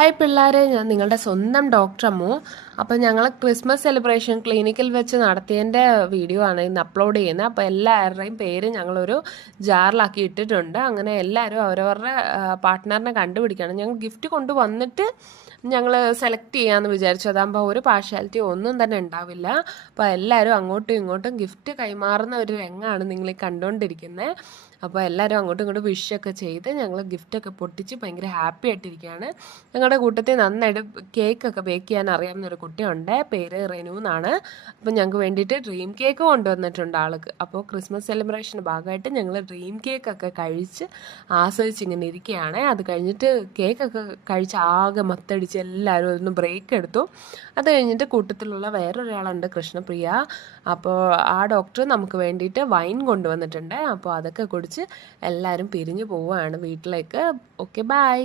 Hi പിള്ളേരെ, ഞാൻ നിങ്ങളുടെ സ്വന്തം ഡോക്ടർ അമ്മു. അപ്പോൾ ഞങ്ങൾ ക്രിസ്മസ് സെലിബ്രേഷൻ ക്ലിനിക്കിൽ വെച്ച് നടത്തിയതിൻ്റെ വീഡിയോ ആണ് ഇന്ന് അപ്ലോഡ് ചെയ്യുന്നത്. അപ്പോൾ എല്ലാവരുടെയും പേര് ഞങ്ങളൊരു ജാറിലാക്കി ഇട്ടിട്ടുണ്ട്. അങ്ങനെ എല്ലാവരും അവരവരുടെ പാർട്ട്ണറിനെ കണ്ടുപിടിക്കണം. ഞങ്ങൾ ഗിഫ്റ്റ് കൊണ്ടുവന്നിട്ട് ഞങ്ങൾ സെലക്ട് ചെയ്യാമെന്ന് വിചാരിച്ചു. അതാകുമ്പോൾ ഒരു പാർഷ്യാലിറ്റി ഒന്നും തന്നെ ഉണ്ടാവില്ല. അപ്പോൾ എല്ലാവരും അങ്ങോട്ടും ഇങ്ങോട്ടും ഗിഫ്റ്റ് കൈമാറുന്ന ഒരു രംഗമാണ് നിങ്ങൾ ഈ കണ്ടുകൊണ്ടിരിക്കുന്നത്. അപ്പോൾ എല്ലാവരും അങ്ങോട്ടും ഇങ്ങോട്ടും വിഷൊക്കെ ചെയ്ത് ഞങ്ങൾ ഗിഫ്റ്റൊക്കെ പൊട്ടിച്ച് ഭയങ്കര ഹാപ്പി ആയിട്ടിരിക്കുകയാണ്. ഞങ്ങളുടെ കൂട്ടത്തിൽ നന്നായിട്ട് കേക്കൊക്കെ ബേക്ക് ചെയ്യാൻ അറിയാവുന്ന ഒരു കുട്ടിയുണ്ട്. പേര് റെനു എന്നാണ്. അപ്പോൾ ഞങ്ങൾക്ക് വേണ്ടിയിട്ട് ഡ്രീം കേക്ക് കൊണ്ടുവന്നിട്ടുണ്ട് ആൾക്ക്. അപ്പോൾ ക്രിസ്മസ് സെലിബ്രേഷൻ്റെ ഭാഗമായിട്ട് ഞങ്ങൾ ഡ്രീം കേക്കൊക്കെ കഴിച്ച് ആസ്വദിച്ച് ഇങ്ങനെ ഇരിക്കുകയാണ്. അത് കഴിഞ്ഞിട്ട് കേക്കൊക്കെ കഴിച്ച് ആകെ മത്തടിച്ച് എല്ലാവരും ഒന്ന് ബ്രേക്ക് എടുത്തു. അത് കഴിഞ്ഞിട്ട് കൂട്ടത്തിലുള്ള വേറൊരാളുണ്ട്, കൃഷ്ണപ്രിയ. അപ്പോൾ ആ ഡോക്ടർ നമുക്ക് വേണ്ടിയിട്ട് വൈൻ കൊണ്ടുവന്നിട്ടുണ്ട്. അപ്പോൾ അതൊക്കെ കുടിച്ച് എല്ലാവരും പിരിഞ്ഞു പോവുകയാണ് വീട്ടിലേക്ക്. Okay, by.